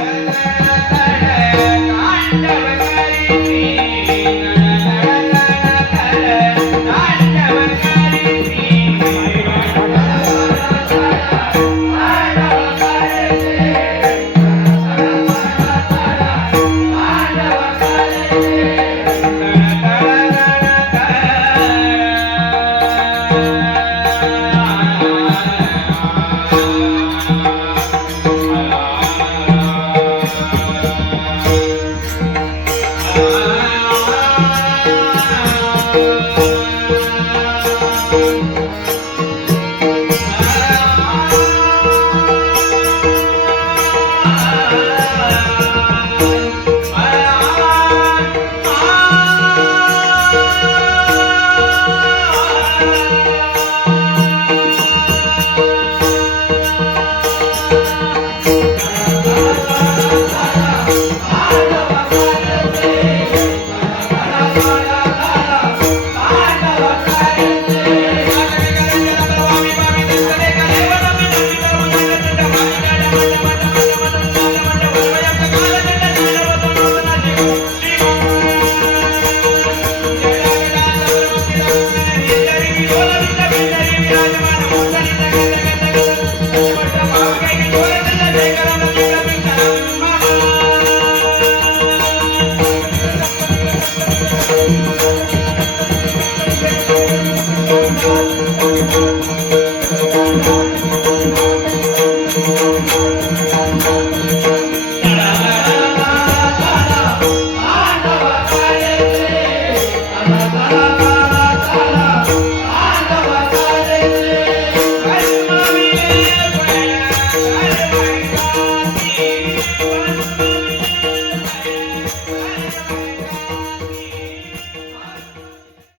ఆ Música